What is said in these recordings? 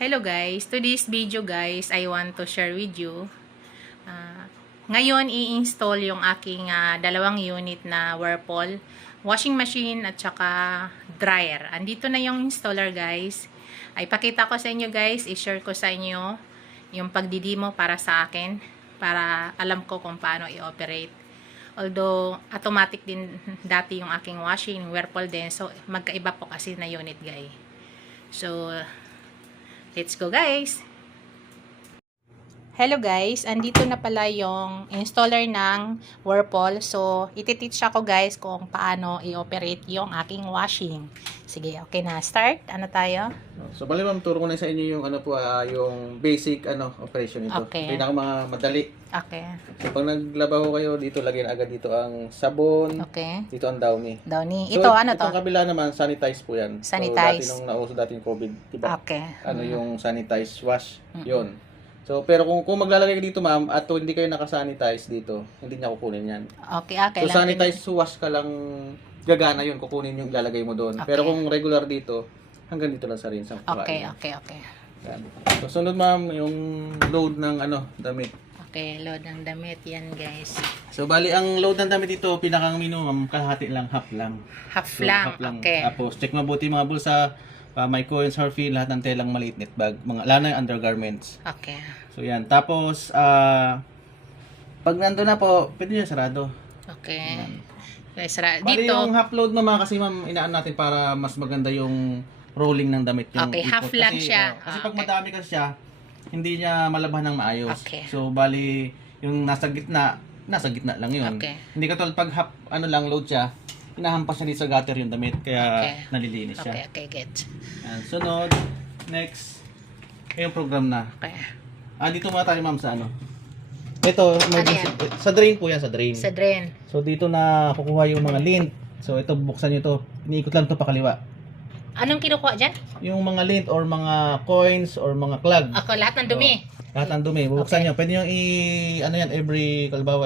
Hello guys, today's video guys, I want to share with you. Ngayon i-install yung aking dalawang unit na Whirlpool washing machine at saka dryer. Andito na yung installer guys. Ay pakita ko sa inyo guys, i-share ko sa inyo yung pagdidemo para sa akin para alam ko kung paano i-operate. Although automatic din dati yung aking washing Whirlpool din, so magkaiba po kasi na unit guys. So let's go guys! Hello guys! Andito na pala yung installer ng Whirlpool. So, iti-teach ako guys kung paano i-operate yung aking washing. Sige, okay na. Start. Ano tayo? So, bali ma'am, turo ko na sa inyo yung yung basic operation nito. Okay. Madali. Okay. So, pag naglaba ko kayo, dito lagyan agad dito ang sabon. Okay. Dito ang Downy. Downy. So, Ito, ano to? Itong kabila naman, sanitize po yan. Sanitize. So, dati nung nauso dati yung COVID, diba? Okay. Yung sanitize wash, yun. So, pero kung maglalagay ka dito ma'am, at hindi kayo nakasanitize dito, hindi niya kukunin yan. Okay, okay. So, sanitize wash ka lang, gagana yun, kukunin yung ilalagay mo doon. Okay. Pero kung regular dito, hanggang dito lang sa rin. Okay, okay, okay. Yan. So, sunod ma'am, yung load ng damit. Okay, load ng damit. Yan guys. So, bali, ang load ng damit dito, pinakang minimum, kalahati lang, half lang. Half So, lang. half lang. Okay. Tapos, check mabuti mga bulsa, may coins, harfie, lahat ng telang maliit net bag, lalo na yung undergarments. Okay. So, yan. Tapos, pag nandun na po, pwede nyo sarado. Okay. Yan. Guys, Bali, dito. yung half load naman, kasi ma'am, inaan natin para mas maganda yung rolling ng damit. Yung Okay, half lang siya. Kasi pag Okay. madami kasi siya, hindi niya malaban ng maayos. Okay. So, bali, yung nasa gitna lang yun. Okay. Hindi katulad pag half, lang load siya, hinahampas niya dito sa gutter yung damit, kaya Okay. nalilinis siya. Okay, okay, get. Yan. Sunod, next, yung program na. Okay. Dito muna tayo ma'am sa Ito, emergency. Sa drain po yan, sa drain. Sa drain. So, dito na kukuha yung mga lint. So, ito, buksan nyo to. Iniikot lang to pakaliwa. Anong kinukuha dyan? Yung mga lint or mga coins or mga clog. Ako, lahat ng dumi. Lahat ng dumi. Bubuksan Okay. nyo. Pwede nyo every, kalbawa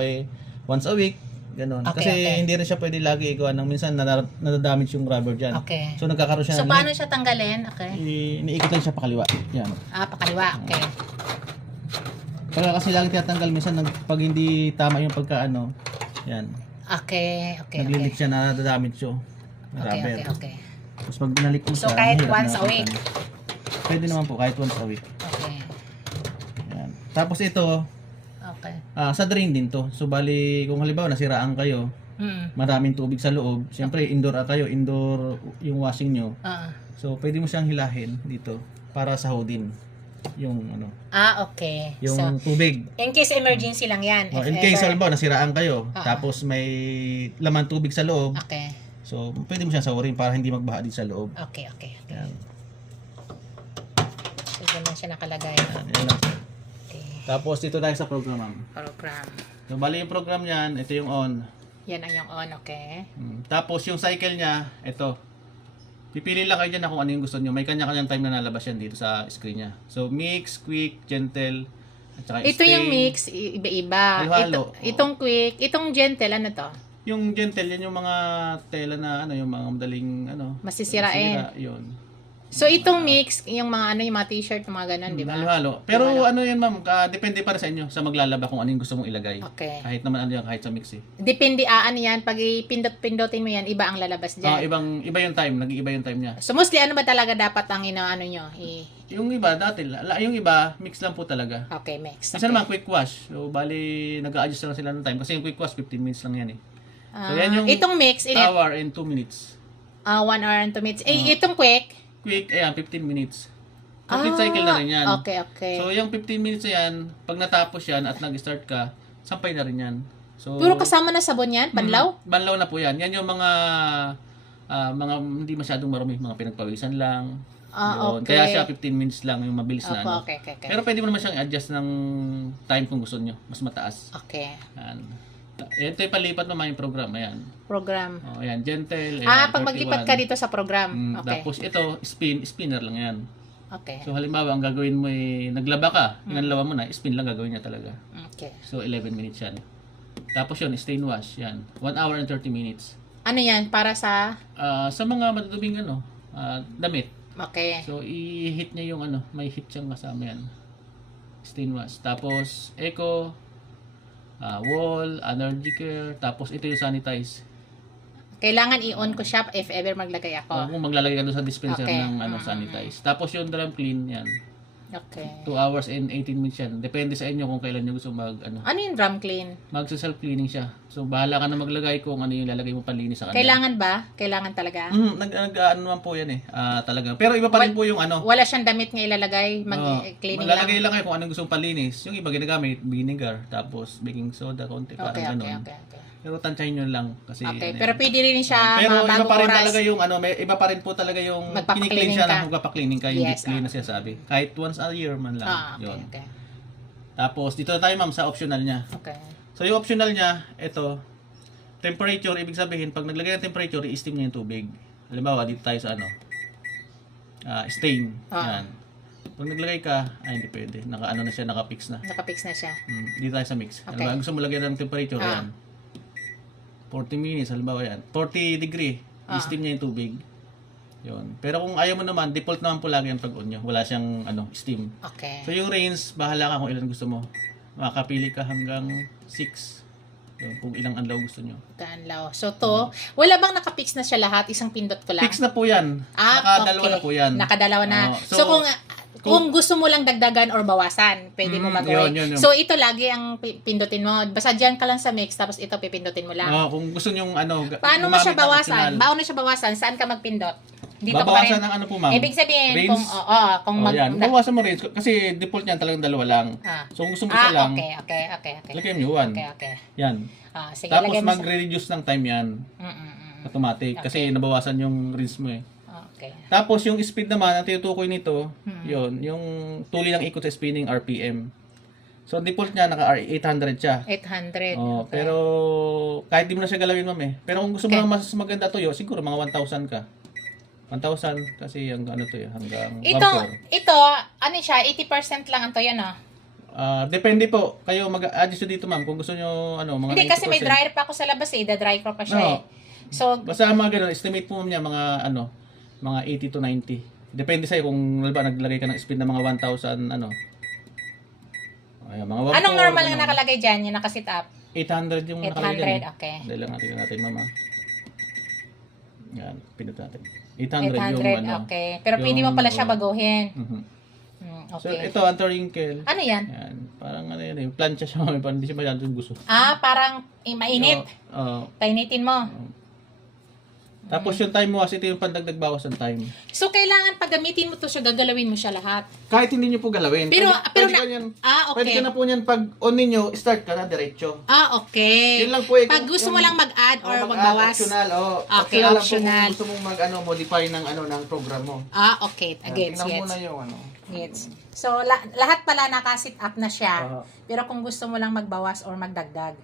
once a week. Ganon. Okay, Kasi okay. hindi rin siya pwede lagi igawa ng minsan nadadamage yung rubber dyan. Okay. So, nagkakaroon siya So, ng paano lint. siya tanggalin? Okay. Iniikot lang siya pakaliwa. Yan. Pakaliwa. Okay. Kaya kasi lagi tinatanggal minsan pag hindi tama yung yan. Okay. Okay. Naglilik siya, nadadamage siya. Okay. Okay. Okay. Tapos pag binalik mo So, siya, kahit mahirap once a na week? palitan. Pwede naman po, kahit once a week. Okay. Yan. Tapos ito, Okay. sa drain din to. So, bali, kung halimbawa nasiraan kayo, maraming tubig sa loob, siyempre indoor indoor yung washing nyo. So, pwede mo siyang hilahin dito para sahodin yung Okay. yung So, tubig. in case emergency lang yan. Oh, If in case, ever. halimbawa, nasiraan kayo, tapos may laman tubig sa loob, Okay. so, pwede mo siyang sahurin para hindi magbaha din sa loob. Okay. Okay. Yan. So, ganun siya nakalagay. Yan lang. Okay. Tapos, dito tayo sa program, ma'am. Program. So, bali yung program niyan, ito yung on. Yan ang yung on. Okay. Tapos, yung cycle niya, ito. Pipili lang kayo dyan na kung ano yung gusto nyo. May kanya-kanyang time na nalabas yan dito sa screen niya. So, mix, quick, gentle, at saka Ito strain. yung mix, iba-iba. Halo-halo. Itong quick, itong gentle, ano to? Yung gentle, yan yung mga tela na, yung mga madaling, Masisirain. masira, yun. So, itong mix, yung mga yung mga t-shirt, mga ganun, di ba? Halo-halo. Pero yan ma'am, depende para sa inyo sa maglalaba kung ano yung gusto mong ilagay. Okay. Kahit naman kahit sa mix eh. Depende, ano yan, pag ipindot-pindotin mo yan, iba ang lalabas dyan. Iba yung time, nag-iiba yung time niya. So, mostly, ano ba talaga dapat ang ano nyo? Yung iba, yung iba, mix lang po talaga. Okay, mix. Minsan naman quick wash. So, bali, nag-a-adjust lang sila ng time. Kasi yung quick wash, 15 minutes lang yan eh. So, yan yung itong mix, hour and 2 minutes. 1 hour and 2 minutes. Itong quick, Quick, 15 minutes. Complete cycle na rin yan. Okay, okay. So, yung 15 minutes na yan, pag natapos yan at nag-start ka, sampay na rin yan. So, Puro kasama na sabon yan? Panlaw? Banlaw na po yan. Yan yung mga hindi masyadong marumi, mga pinagpawisan lang. Yun. Okay. Kaya siya 15 minutes lang, yung mabilis na Okay. Pero pwede mo naman siyang adjust ng time kung gusto nyo. Mas mataas. Okay. Yan. Ito yung palipat naman yung program. Ayan. Program. Ayan, gentle. Pag maglipat ka dito sa program. Okay. Tapos ito, spinner lang yan. Okay. So halimbawa, ang gagawin mo ay naglaba ka, yung nanlawa mo na, spin lang gagawin niya talaga. Okay. So 11 minutes yan. Tapos yun, stain wash, yan. 1 hour and 30 minutes. Ano yan? Para sa... Sa mga madudubing damit. Okay. So, i-hit niya yung ano, may hit siyang kasama yan. Stain wash. Tapos, eco, wall, energy care, tapos ito yung sanitize. Kailangan i-on ko siya if ever maglagay ako. Kung maglalagay ka doon sa dispenser Okay. ng ano, sanitize. Tapos yung drum clean yan. Okay. 2 hours and 18 minutes yan. Depende sa inyo kung kailan nyo gusto Ano yung drum clean? magsa-self cleaning siya. So bahala ka na maglagay kung ano yung lalagay mo panlinis sa kanya. Kailangan ba? Kailangan talaga? Ano naman po yan eh. Talaga. Pero iba pa rin po yung ano. Wala siyang damit nga ilalagay, mag-cleaning lang. Maglalagay lang kayo kung anong gusto mong panlinis. Yung iba ginagamit, vinegar, tapos baking soda, konti, parang Okay. ganun. Pero tansyahin nyo lang kasi Okay, ano pero yan. pwede rin siya Pero mga iba bagong pa rin oras. talaga yung ano, may iba pa rin po talaga yung Magpapa-cleaning kini-clean siya ka. na magpapa-cleaning ka, yung Yes, deep clean na siya sabi. Kahit once a year man lang. Yun. Okay. Tapos dito na tayo ma'am sa optional niya. Okay. So yung optional niya, ito, temperature, ibig sabihin, pag naglagay ng temperature, i-steam niya yung tubig. Halimbawa, dito tayo sa ano, stain. Yan. Pag naglagay ka, hindi pwede. Naka-ano na siya, naka-fix na. Nakapix na siya. Dito tayo sa mix. Okay. Halimbawa, gusto mo lagyan ng temperature, yan. 40 minutes, halimbawa yan. 40 degree, i-steam niya yung tubig. Yun. Pero kung ayaw mo naman, default naman po lagi ang pag-on nyo. Wala siyang steam. Okay. So yung range, bahala ka kung ilan gusto mo. Makakapili ka hanggang 6. Yun, kung ilang anlaw gusto nyo. Kanlaw. So to, wala bang nakapix na siya lahat? Isang pindot ko lang? Fix na po yan. Nakadalawa na po yan. Nakadalawa na. Oo. So kung gusto mo lang dagdagan or bawasan, pwede mo magawa. Yun. So ito lagi ang pindutin mo. Basta dyan ka lang sa mix, tapos ito pipindutin mo lang. Kung gusto nyo Paano mo siya gumamit ng bawasan? optional. Paano siya bawasan? Saan ka magpindot? Dito ko pa Babawasan rin. ng ano po ma'am? Ibig sabihin, range? kung yan. Bawasan mo range. Kasi default niyan talagang dalawa lang. So kung gusto mo isa lang, okay. lagyan mo 1. Okay. Yan. Sige, Tapos lagyan mo magre-reduce ng time yan. Automatic. Kasi nabawasan yung range mo eh. Okay. Tapos yung speed naman, ang tinutukoy nito, yun, yung tuli ng ikot sa spinning RPM. So default niya naka 800 siya. 800. Oh, okay. pero kahit di mo na siya galawin ma'am eh. Pero kung gusto mo mas maganda tuyo, siguro mga 1,000 ka. 1,000 kasi yung ano to hanggang Ito, ano siya, 80% lang ang to yan depende po. Kayo mag-adjust dito ma'am kung gusto niyo mga Hindi 90%. kasi may dryer pa ako sa labas da-dry ko pa siya No. So, basta mga ganun, estimate po niya mga mga 80 to 90. Depende sa'yo kung naglagay ka ng speed ng mga 1,000 Ay, mga 1,400. anong normal na nakalagay dyan, yung nakasit up? 800 yung nakalagay dyan. 800, okay. Dahil lang natin mama. Yan, pinot natin. 800 yung 800, okay. Pero pwede mo pala siya baguhin. So, Okay. ito, anti-wrinkle. Ano yan? Yan, parang plancha siya, parang hindi siya masyadong gusto. Parang mainit. Painitin mo. Tapos yung time mo, kasi ito yung pandagdag bawas ng time. So, kailangan pag gamitin mo to siya, gagalawin mo siya lahat. Kahit hindi nyo po galawin. Pero pwede na- ka niyan, okay. Pwede ka na po niyan, pag on ninyo, start ka na diretso. Okay. Yun lang po eh. Pag gusto mo lang mag-add or magbawas. Optional, Okay, optional. Lang optional. po kung gusto mong modify ng program mo. Okay. Tingnan mo na yung Gets. So, lahat pala nakasit up na siya. Pero kung gusto mo lang magbawas or magdagdag,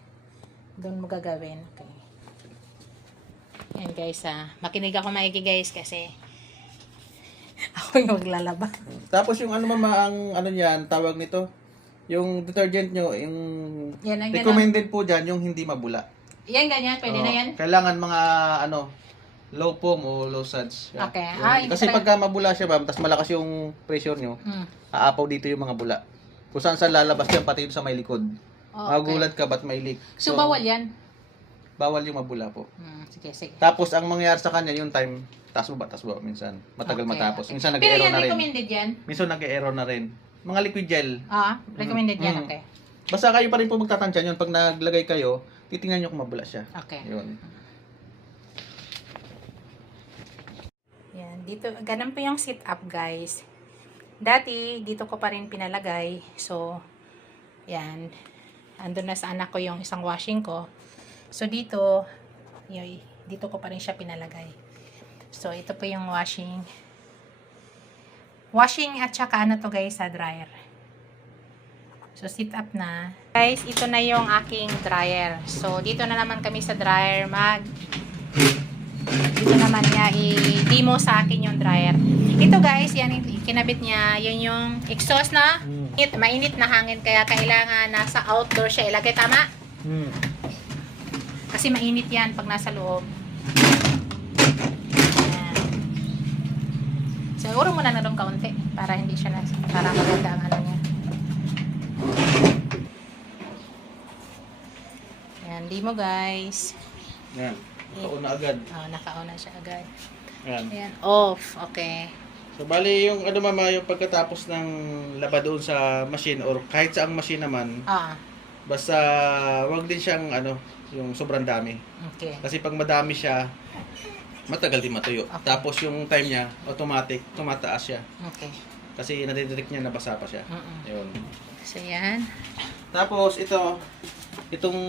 doon mo gagawin. Okay. Yan guys, makinig ako maigi guys kasi ako yung maglalaba. Tapos yung mama, ang niyan, tawag nito, yung detergent nyo, yung Yan, ang recommended po dyan, yung hindi mabula. Yan, ganyan. Pwede na yan. Kailangan mga low foam o low suds. Yan. Okay. Yun. Kasi pagka mabula siya, tapos malakas yung pressure nyo, aapaw dito yung mga bula. Kung saan lalabas yan, pati sa may likod. Magulat ka, ba't may leak? So, bawal yan? Bawal yung mabula po. Sige. Tapos, ang mangyayari sa kanya, yung time, taas ba? Minsan. Matagal matapos. Okay. Minsan, Pero nag-error yan na rin. recommended yan? Minsan, nag-error na rin. Mga liquid gel. Recommended yan, okay. Basta kayo pa rin po magtatansya yun. Pag naglagay kayo, titingnan nyo kung mabula siya. Okay. Yun. Yan, dito, ganun po yung sit up guys. Dati, dito ko pa rin pinalagay. So, yan. Andun na sa anak ko yung isang washing ko. So, dito ko pa rin siya pinalagay. So, ito po yung washing. Washing at saka to guys, sa dryer. So, sit up na. Guys, ito na yung aking dryer. So, dito na naman kami sa dryer dito naman niya i-demo sa akin yung dryer. Ito guys, yan kinabit niya. Yun yung exhaust na mainit na hangin. Kaya kailangan nasa outdoor siya ilagay. Tama? Kasi mainit yan pag nasa loob. Ayan. So, Siguro muna na doon kaunti para hindi siya para maganda ang ano niya. Yan, di mo guys. Yan. Nakauna agad. Oh, nakauna siya agad. Yan. Ayan, off. Okay. So, bali yung ano mama, yung pagkatapos ng laba doon sa machine or kahit saang machine naman, basta wag din siyang ano, yung sobrang dami. Okay. Kasi pag madami siya, matagal din matuyo. Okay. Tapos yung time niya, automatic, tumataas siya. Okay. Kasi nadidetect niya na basa pa siya. Yun. So, yan. Tapos itong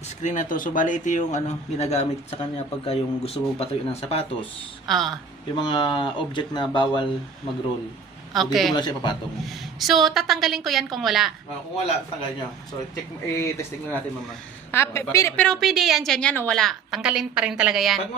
screen na to, so bali ito yung ano, ginagamit sa kanya pagka yung gusto mo patuyo ng sapatos. Yung mga object na bawal mag-roll. So, Okay. dito mo lang siya papatong. So, tatanggalin ko yan kung wala. Kung wala, tanggal nyo. So, testing na natin mama. Pero pwede yan dyan yan o wala? Tanggalin pa rin talaga yan. Pag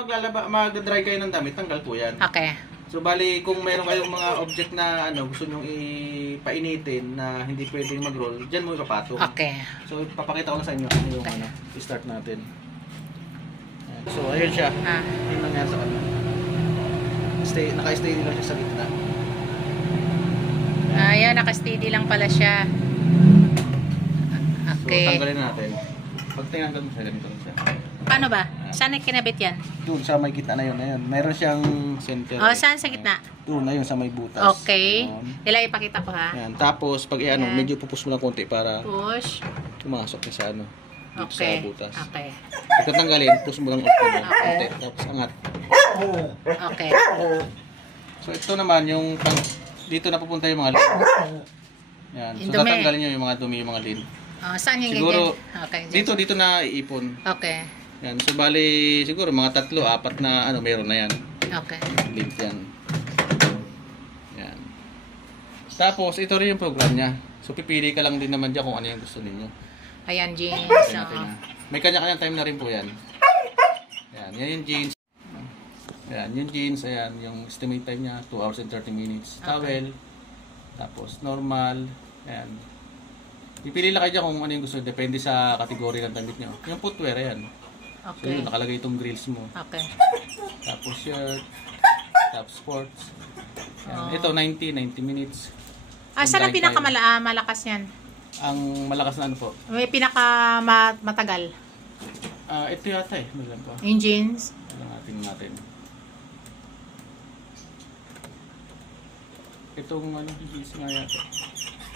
mag-dry kayo ng damit, tanggal po yan. Okay. So, bali, kung mayroon kayong mga object na ano, gusto nyo ipainitin na hindi pwedeng mag-roll, dyan mo ipapatong. Okay. So, papakita ko lang sa inyo yung Okay. ano, i-start natin. Ayan. So, ayun siya. Yun lang yan sa ano. Naka-stay lang siya sa gitna. Ayan, naka-steady lang pala siya. So, Okay. tanggalin natin. Pag tinanggal mo siya, ganito lang siya. Paano ba? Saan kinabit yan? Doon sa may gitna na yun. Ayan. Mayroon siyang center. Oh, saan sa gitna? Doon na yun sa may butas. Okay. Ayan. Nila ipakita ko ha. Ayan. Tapos, pag ano, Ayan. medyo pupus mo lang konti para Push. pumasok niya sa ano. Dito Okay. sa butas. Okay. Pagkatanggalin, push mo lang konti. Okay. Tapos angat. Okay. So, ito naman yung dito na pupunta yung mga lin. Ayan. Yung So, dumi. tatanggalin nyo yung mga dumi, yung mga lin. Saan yung Siguro, ganyan? Okay. Dito na iipon. Okay. Yan. So, bali, siguro mga 3, 4 na ano, meron na yan. Okay. Link yan. Yan. Tapos, ito rin yung program niya. So, pipili ka lang din naman dyan kung ano yung gusto ninyo. Ayan, jeans. Ayan natin yan. May kanya-kanyang time na rin po yan. Yan. Yan yung jeans. Ayan, yung jeans, ayan, yung estimate time niya, 2 hours and 30 minutes. Okay. Towel. Tapos, normal. Ayan. Pipili lang kayo dyan kung ano yung gusto. Depende sa kategory ng damit nyo. Yung footwear, ayan. So, Okay. yun, nakalagay itong grills mo. Okay. Tapos shirt, tapos sports. Oh. Ito 90 minutes. Saan ang Yung dry time. malakas yan? Ang malakas na ano po. May matagal. Ito yata eh. Ano lang po. Yung jeans. Natin. Itong ano, jeans nga yata.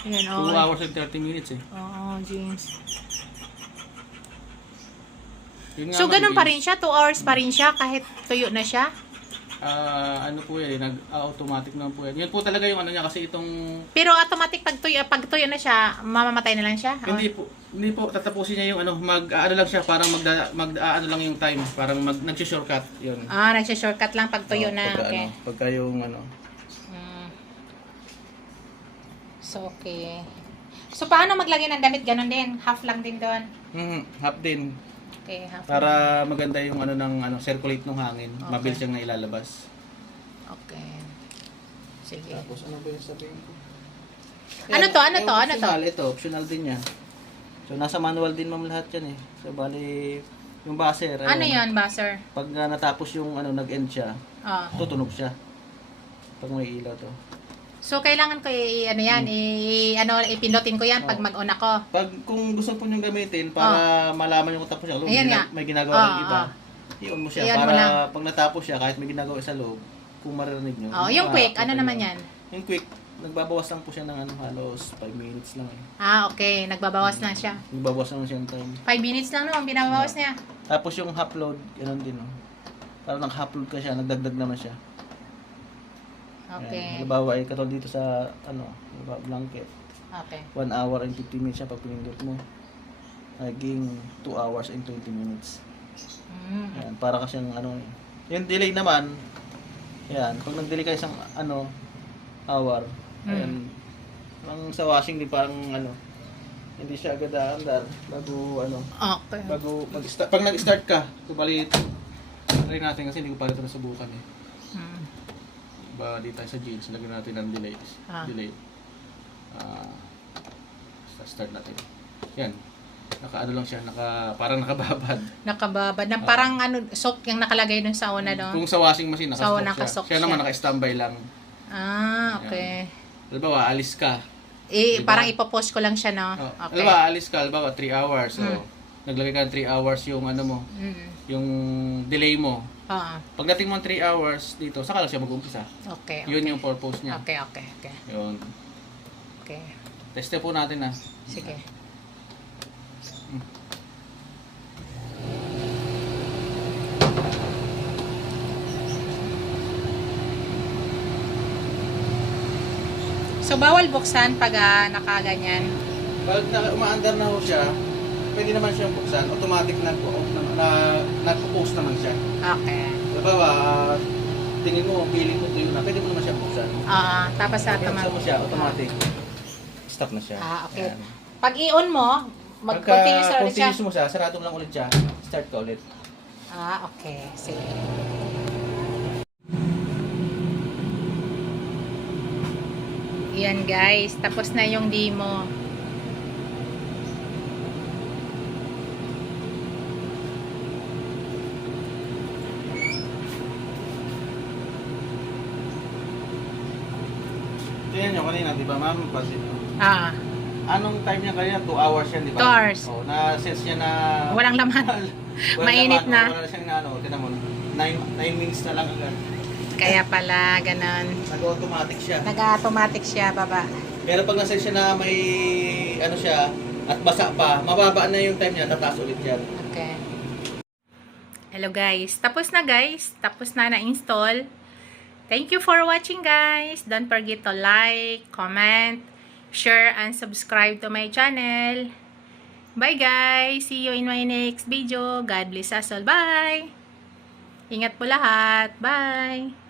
Ayan, 2 hours and 30 minutes eh. Oo, jeans. Yun nga So, man, ganun pa jeans. rin siya? 2 hours pa rin siya kahit tuyo na siya? Ano po yan, nag-automatic naman po yan. Yan po talaga yung ano niya kasi itong... Pero automatic pag tuyo na siya, mamamatay na lang siya? Hindi po, tatapusin niya yung ano, ano lang siya, parang ano lang yung time, parang nag-shortcut, yun. Nagsha-shortcut lang pag tuyo na. Pagka, Okay. pagka yung ano. So, okay. So, paano maglagay ng damit? Ganon din? Half lang din doon? Half din. Okay, half Para maganda yung ano ng circulate ng hangin, Okay. mabilis siyang nailalabas. Okay. Sige. Tapos ano ba yung sabihin ko? Ano to? Ano to? Ano to? Optional, ito, optional din niya. So nasa manual din ma'am lahat 'yan eh. So bali yung buzzer. Ano ayun, yun, buzzer? Pag natapos yung ano nag-end siya, tutunog siya. Pag may ilaw to. So, kailangan ko ipindutin ko yan pag mag-on ako. Pag kung gusto po niyo gamitin para malaman yung tapos siya, Ayan nga. may ginagawa ng iba. I-on mo siya I-on mo para lang. pag natapos siya kahit may ginagawa sa loob, kung maririnig niyo. Yung quick, ano naman yan? Yung quick, nagbabawas lang po siya ng ano, halos 5 minutes lang eh. Okay. Nagbabawas na siya. Nagbabawas lang siya ng time. 5 minutes lang naman, binabawas niya. Tapos yung half load, ganoon din oh. Parang nag-half load ka siya, nagdagdag naman siya. Okay. Ayan. Halimbawa ay katulad dito sa blanket. Okay. 1 hour and 50 minutes siya pag pinindot mo. Naging 2 hours and 20 minutes. Ayan, para kasyang ano. Yung delay naman, ayan, pag nag-delay ka isang hour, ayan, ang sa washing din parang hindi siya agad aandar bago Okay. bago mag-start. Pag nag-start ka, subalit try natin kasi hindi ko pa ito nasubukan eh. Di tayo sa jeans, lagyan natin ng delay. Start natin. Yan. Naka-ano lang siya, parang nakababad. Nakababad. Parang soak yung nakalagay dun sa una, no? Kung sa washing machine, Sa naka-stop una, siya. naka-stop Siya naman siya. naka-standby lang. Ah, okay. Halimbawa, alis ka. Eh, Diba? parang ipopost ko lang siya, no? Oh, Okay. halimbawa, alis ka, halimbawa 3 hours. So, naglagay ka ng 3 hours yung ano mo, yung delay mo. Oo. Pagdating mo ng 3 hours dito, saka lang siya mag-umpisa. Okay. Yun yung purpose niya. Okay, okay, okay. Yun. Okay. Teste po natin na. Sige. So, bawal buksan pag nakaganyan. Pag umaandar na ho siya, pwede naman siyang buksan. Automatic nagpo-post naman siya. Okay. Halimbawa, tingin mo, feeling mo tuyo na, pwede mo naman siyang buksan. Tapos sa Buksan mo siya, automatic. Stop na siya. Okay. Ayan. Pag i-on mo, mag-continue sa ulit siya. Continuous mo siya, sarado mo lang ulit siya. Start ka ulit. Okay. Sige. Yan guys, tapos na yung demo. Tingnan nyo kanina, di ba ma'am? Ah, Anong time niya kaya? 2 hours yan, di ba? 2 hours. Oh, na-sense niya na... Walang laman. Walang Mainit laman, na. Wala na siyang na, ano, tinan mo, 9 minutes na lang agad. Kaya pala, ganun. Nag-automatic siya. Nag-automatic siya, baba. Pero pag nasa siya na may, ano siya, at basa pa, mababa na yung time niya, tataas ulit yan. Okay. Hello guys. Tapos na guys. Tapos na na-install. Thank you for watching guys. Don't forget to like, comment, share, and subscribe to my channel. Bye guys. See you in my next video. God bless us all. Bye. Ingat po lahat. Bye.